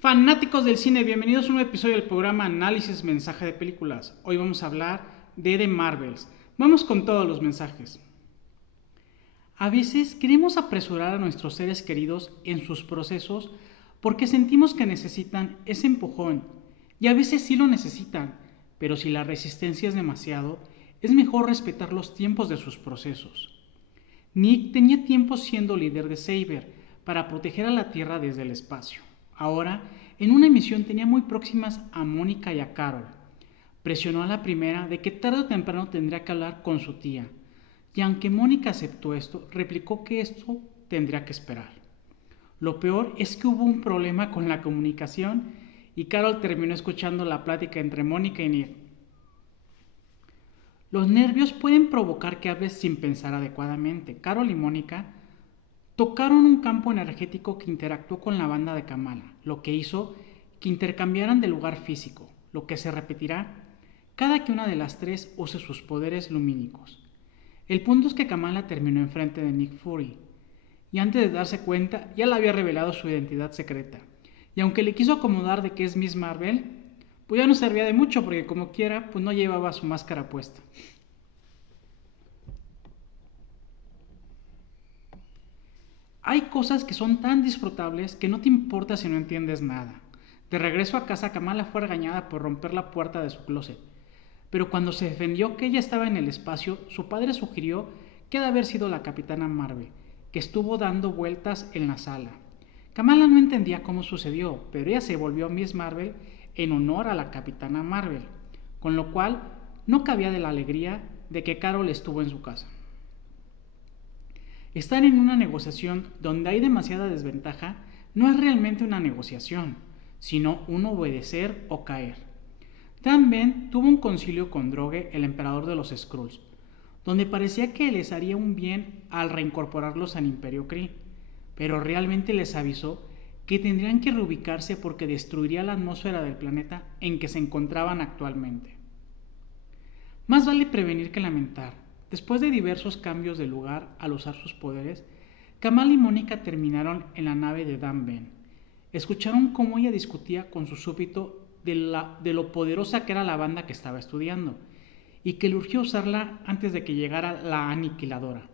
Fanáticos del cine, bienvenidos a un nuevo episodio del programa Análisis Mensaje de Películas. Hoy vamos a hablar de The Marvels. Vamos con todos los mensajes. A veces queremos apresurar a nuestros seres queridos en sus procesos porque sentimos que necesitan ese empujón. Y a veces sí lo necesitan, pero si la resistencia es demasiado, es mejor respetar los tiempos de sus procesos. Nick tenía tiempo siendo líder de Saber para proteger a la Tierra desde el espacio. Ahora, en una misión tenía muy próximas a Mónica y a Carol. Presionó a la primera de que tarde o temprano tendría que hablar con su tía. Y aunque Mónica aceptó esto, replicó que esto tendría que esperar. Lo peor es que hubo un problema con la comunicación y Carol terminó escuchando la plática entre Mónica y Nick. Los nervios pueden provocar que hables sin pensar adecuadamente. Carol y Mónica tocaron un campo energético que interactuó con la banda de Kamala, lo que hizo que intercambiaran de lugar físico, lo que se repetirá cada que una de las tres use sus poderes lumínicos. El punto es que Kamala terminó enfrente de Nick Fury, y antes de darse cuenta ya le había revelado su identidad secreta. Y aunque le quiso acomodar de que es Miss Marvel, pues ya no servía de mucho porque como quiera, pues no llevaba su máscara puesta. Hay cosas que son tan disfrutables que no te importa si no entiendes nada. De regreso a casa, Kamala fue regañada por romper la puerta de su closet. Pero cuando se defendió que ella estaba en el espacio, su padre sugirió que ha de haber sido la Capitana Marvel, que estuvo dando vueltas en la sala. Kamala no entendía cómo sucedió, pero ella se volvió Miss Marvel en honor a la Capitana Marvel, con lo cual no cabía de la alegría de que Carol estuvo en su casa. Estar en una negociación donde hay demasiada desventaja no es realmente una negociación, sino un obedecer o caer. También tuvo un concilio con Droge, el emperador de los Skrulls, donde parecía que les haría un bien al reincorporarlos al Imperio Kree, pero realmente les avisó que tendrían que reubicarse porque destruiría la atmósfera del planeta en que se encontraban actualmente. Más vale prevenir que lamentar. Después de diversos cambios de lugar al usar sus poderes, Kamala y Mónica terminaron en la nave de Dan Ben. Escucharon cómo ella discutía con su súbdito de lo poderosa que era la banda que estaba estudiando y que le urgió usarla antes de que llegara la aniquiladora.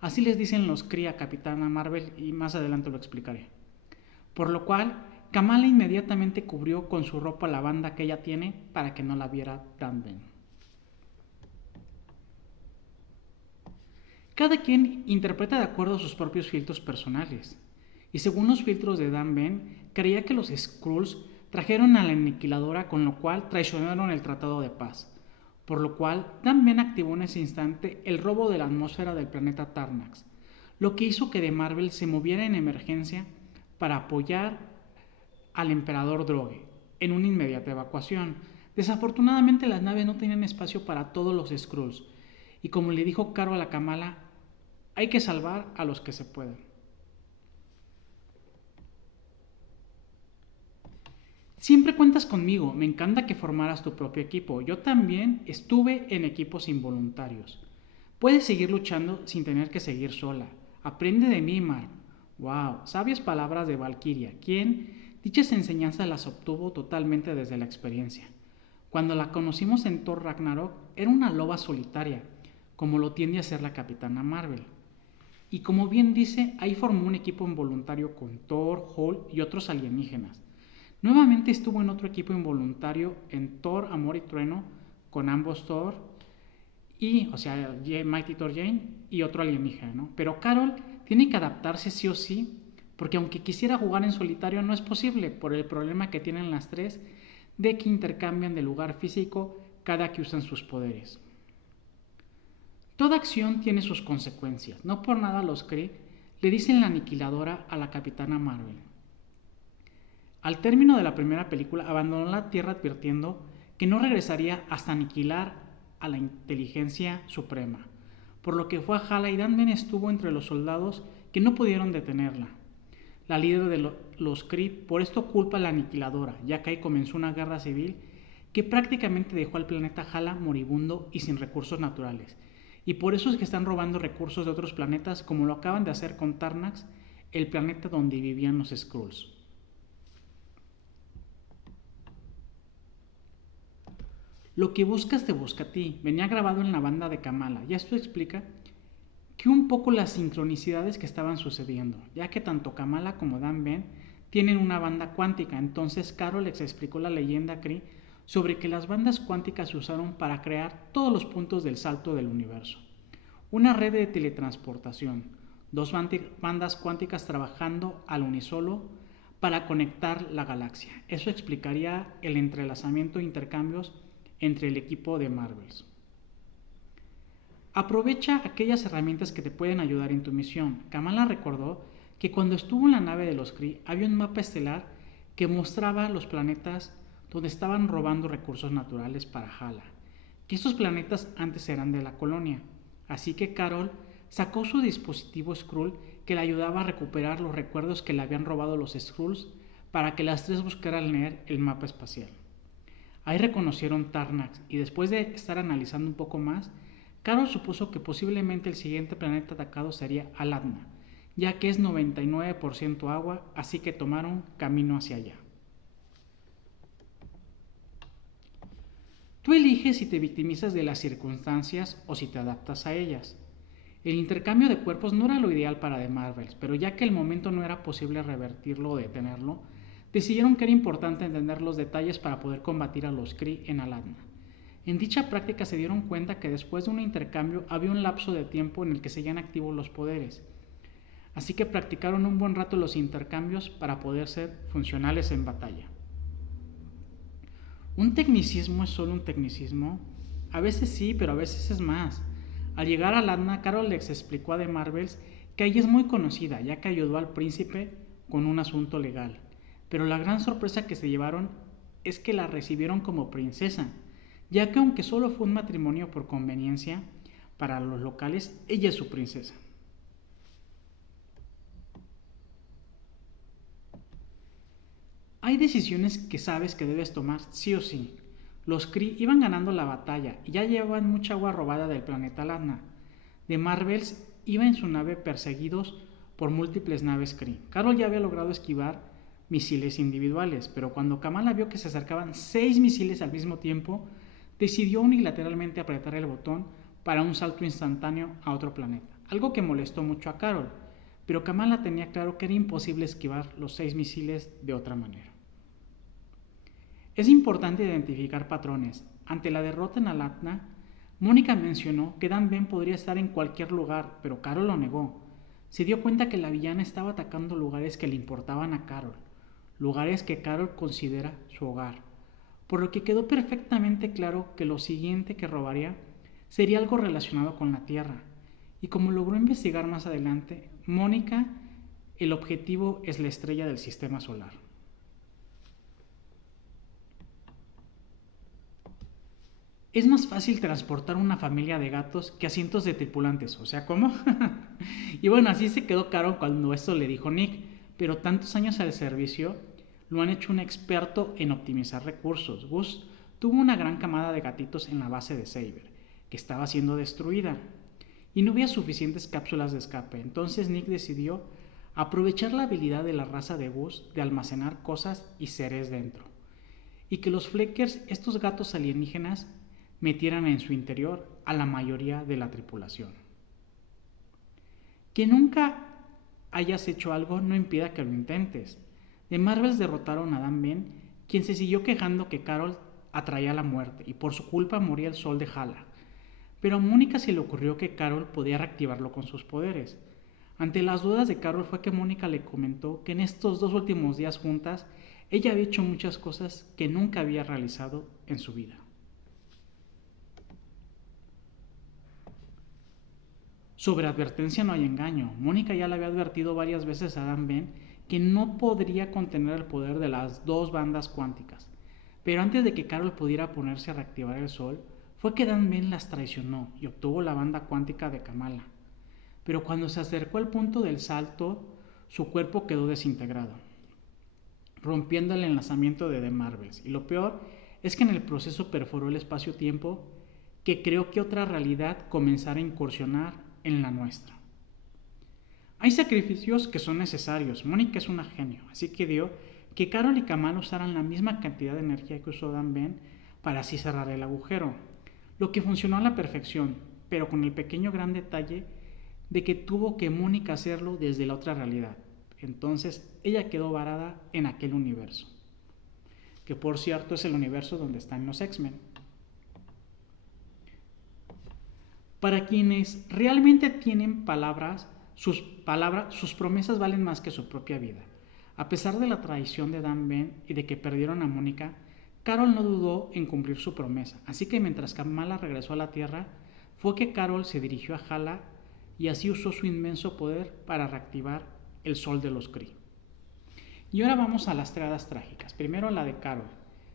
Así les dicen los Kree a Capitana Marvel y más adelante lo explicaré. Por lo cual, Kamala inmediatamente cubrió con su ropa la banda que ella tiene para que no la viera Dan Ben. Cada quien interpreta de acuerdo a sus propios filtros personales, y según los filtros de Dan Ben, creía que los Skrulls trajeron a la aniquiladora, con lo cual traicionaron el tratado de paz, por lo cual Dan Ben activó en ese instante el robo de la atmósfera del planeta Tarnax, lo que hizo que The Marvel se moviera en emergencia para apoyar al emperador Droge en una inmediata evacuación. Desafortunadamente las naves no tenían espacio para todos los Skrulls, y como le dijo Carol a Kamala, hay que salvar a los que se pueden. Siempre cuentas conmigo, me encanta que formaras tu propio equipo. Yo también estuve en equipos involuntarios. Puedes seguir luchando sin tener que seguir sola. Aprende de mí, Mark. Wow, sabias palabras de Valkyria, quien dichas enseñanzas las obtuvo totalmente desde la experiencia. Cuando la conocimos en Thor Ragnarok, era una loba solitaria, como lo tiende a ser la Capitana Marvel. Y como bien dice, ahí formó un equipo involuntario con Thor, Hulk y otros alienígenas. Nuevamente estuvo en otro equipo involuntario en Thor, Amor y Trueno, con ambos Thor, Mighty Thor Jane y otro alienígena, ¿no? Pero Carol tiene que adaptarse sí o sí, porque aunque quisiera jugar en solitario no es posible por el problema que tienen las tres de que intercambian de lugar físico cada que usan sus poderes. Toda acción tiene sus consecuencias. No por nada los Kree le dicen la aniquiladora a la Capitana Marvel. Al término de la primera película abandonó la Tierra advirtiendo que no regresaría hasta aniquilar a la inteligencia suprema, por lo que fue a Hala y Dan Ben estuvo entre los soldados que no pudieron detenerla. La líder de los Kree por esto culpa a la aniquiladora, ya que ahí comenzó una guerra civil que prácticamente dejó al planeta Hala moribundo y sin recursos naturales. Y por eso es que están robando recursos de otros planetas, como lo acaban de hacer con Tarnax, el planeta donde vivían los Skrulls. Lo que buscas te busca a ti, venía grabado en la banda de Kamala, y esto explica que un poco las sincronicidades que estaban sucediendo, ya que tanto Kamala como Dan Ben tienen una banda cuántica. Entonces Carol les explicó la leyenda Kree sobre que las bandas cuánticas se usaron para crear todos los puntos del salto del universo. Una red de teletransportación, dos bandas cuánticas trabajando al unísono para conectar la galaxia. Eso explicaría el entrelazamiento e intercambios entre el equipo de Marvels. Aprovecha aquellas herramientas que te pueden ayudar en tu misión. Kamala recordó que cuando estuvo en la nave de los Kree había un mapa estelar que mostraba los planetas donde estaban robando recursos naturales para Hala, que estos planetas antes eran de la colonia. Así que Carol sacó su dispositivo Skrull que le ayudaba a recuperar los recuerdos que le habían robado los Skrulls para que las tres buscaran leer el mapa espacial. Ahí reconocieron Tarnax y después de estar analizando un poco más, Carol supuso que posiblemente el siguiente planeta atacado sería Aladna, ya que es 99% agua, así que tomaron camino hacia allá. Tú eliges si te victimizas de las circunstancias o si te adaptas a ellas. El intercambio de cuerpos no era lo ideal para The Marvels, pero ya que el momento no era posible revertirlo o detenerlo, decidieron que era importante entender los detalles para poder combatir a los Kree en Aladna. En dicha práctica se dieron cuenta que después de un intercambio había un lapso de tiempo en el que seguían activos los poderes, así que practicaron un buen rato los intercambios para poder ser funcionales en batalla. ¿Un tecnicismo es solo un tecnicismo? A veces sí, pero a veces es más. Al llegar a Aladna, Carol les explicó a The Marvels que ella es muy conocida, ya que ayudó al príncipe con un asunto legal. Pero la gran sorpresa que se llevaron es que la recibieron como princesa, ya que aunque solo fue un matrimonio por conveniencia, para los locales, ella es su princesa. Hay decisiones que sabes que debes tomar sí o sí. Los Kree iban ganando la batalla y ya llevaban mucha agua robada del planeta Aladna. The Marvels iba en su nave perseguidos por múltiples naves Kree. Carol ya había logrado esquivar misiles individuales, pero cuando Kamala vio que se acercaban 6 misiles al mismo tiempo, decidió unilateralmente apretar el botón para un salto instantáneo a otro planeta, algo que molestó mucho a Carol, pero Kamala tenía claro que era imposible esquivar los 6 misiles de otra manera. Es importante identificar patrones. Ante la derrota en Aladna, Mónica mencionó que Dan Ben podría estar en cualquier lugar, pero Carol lo negó. Se dio cuenta que la villana estaba atacando lugares que le importaban a Carol, lugares que Carol considera su hogar, por lo que quedó perfectamente claro que lo siguiente que robaría sería algo relacionado con la Tierra. Y como logró investigar más adelante, Mónica, el objetivo es la estrella del sistema solar. Es más fácil transportar una familia de gatos que a cientos de tripulantes, o sea, ¿cómo? Y bueno, así se quedó Carol cuando esto le dijo Nick, pero tantos años al servicio lo han hecho un experto en optimizar recursos. Gus tuvo una gran camada de gatitos en la base de Saber, que estaba siendo destruida, y no había suficientes cápsulas de escape. Entonces Nick decidió aprovechar la habilidad de la raza de Gus de almacenar cosas y seres dentro, y que los Fleckers, estos gatos alienígenas, metieran en su interior a la mayoría de la tripulación. Que nunca hayas hecho algo no impida que lo intentes. The Marvels derrotaron a Dan Ben, quien se siguió quejando que Carol atraía la muerte y por su culpa moría el sol de Hala. Pero a Mónica se le ocurrió que Carol podía reactivarlo con sus poderes. Ante las dudas de Carol fue que Mónica le comentó que en estos 2 últimos días juntas ella había hecho muchas cosas que nunca había realizado en su vida. Sobre advertencia no hay engaño. Mónica ya le había advertido varias veces a Dan Ben que no podría contener el poder de las 2 bandas cuánticas. Pero antes de que Carol pudiera ponerse a reactivar el sol, fue que Dan Ben las traicionó y obtuvo la banda cuántica de Kamala. Pero cuando se acercó al punto del salto, su cuerpo quedó desintegrado, rompiendo el enlazamiento de The Marvels. Y lo peor es que en el proceso perforó el espacio-tiempo, que creó que otra realidad comenzara a incursionar en la nuestra. Hay sacrificios que son necesarios. Mónica es una genio, así que dio que Carol y Kamala usaran la misma cantidad de energía que usó Dan Ben para así cerrar el agujero, lo que funcionó a la perfección, pero con el pequeño gran detalle de que tuvo que Mónica hacerlo desde la otra realidad. Entonces ella quedó varada en aquel universo, que por cierto es el universo donde están los X-Men. Para quienes realmente tienen sus promesas valen más que su propia vida. A pesar de la traición de Dan Ben y de que perdieron a Mónica, Carol no dudó en cumplir su promesa, así que mientras Kamala regresó a la Tierra, fue que Carol se dirigió a Hala y así usó su inmenso poder para reactivar el sol de los Kree. Y ahora vamos a las triadas trágicas. Primero a la de Carol.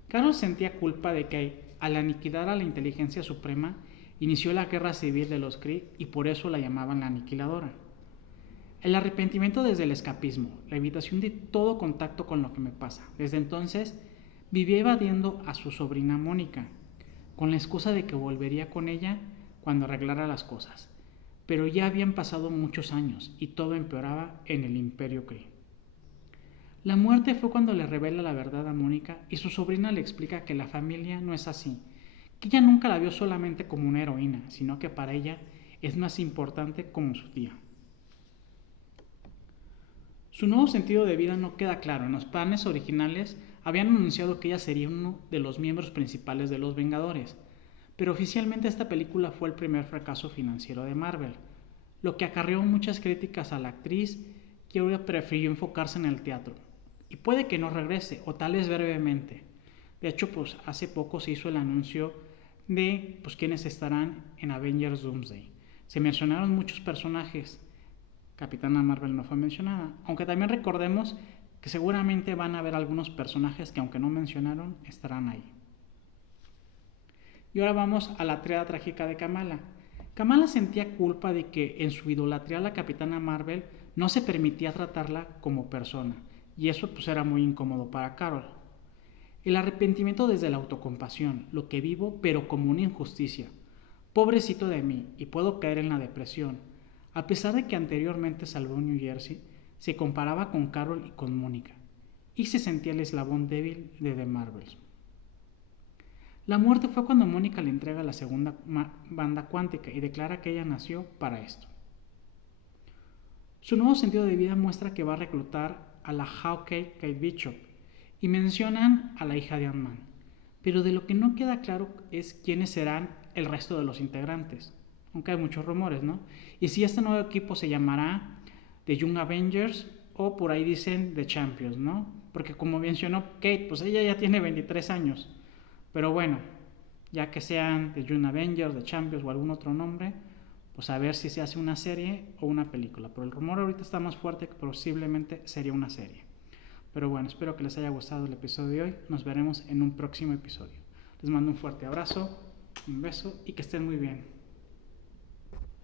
Carol sentía culpa de que al aniquilar a la inteligencia suprema inició la guerra civil de los Kree y por eso la llamaban la aniquiladora. El arrepentimiento desde el escapismo, la evitación de todo contacto con lo que me pasa. Desde entonces vivía evadiendo a su sobrina Mónica, con la excusa de que volvería con ella cuando arreglara las cosas. Pero ya habían pasado muchos años y todo empeoraba en el Imperio Kree. La muerte fue cuando le revela la verdad a Mónica y su sobrina le explica que la familia no es así, que ella nunca la vio solamente como una heroína, sino que para ella es más importante como su tía. Su nuevo sentido de vida no queda claro. En los planes originales habían anunciado que ella sería uno de los miembros principales de los Vengadores, pero oficialmente esta película fue el primer fracaso financiero de Marvel, lo que acarreó muchas críticas a la actriz, que ahora prefirió enfocarse en el teatro. Y puede que no regrese, o tal vez brevemente. De hecho, pues hace poco se hizo el anuncio de quiénes estarán en Avengers Doomsday. Se mencionaron muchos personajes. Capitana Marvel no fue mencionada, aunque también recordemos que seguramente van a haber algunos personajes que aunque no mencionaron, estarán ahí. Y ahora vamos a la triada trágica de Kamala. Kamala sentía culpa de que en su idolatría a la Capitana Marvel no se permitía tratarla como persona, y eso pues era muy incómodo para Carol. El arrepentimiento desde la autocompasión, lo que vivo pero como una injusticia. Pobrecito de mí, y puedo caer en la depresión. A pesar de que anteriormente salvó New Jersey, se comparaba con Carol y con Mónica, y se sentía el eslabón débil de The Marvels. La muerte fue cuando Mónica le entrega la segunda banda cuántica y declara que ella nació para esto. Su nuevo sentido de vida muestra que va a reclutar a la Hawkeye Kate Bishop y mencionan a la hija de Ant-Man, pero de lo que no queda claro es quiénes serán el resto de los integrantes, aunque hay muchos rumores, ¿no? Y si este nuevo equipo se llamará The Young Avengers o por ahí dicen The Champions, ¿no? Porque como mencionó Kate, pues ella ya tiene 23 años, pero bueno, ya que sean The Young Avengers, The Champions o algún otro nombre, pues a ver si se hace una serie o una película. Pero el rumor ahorita está más fuerte que posiblemente sería una serie. Pero bueno, espero que les haya gustado el episodio de hoy. Nos veremos en un próximo episodio. Les mando un fuerte abrazo, un beso y que estén muy bien.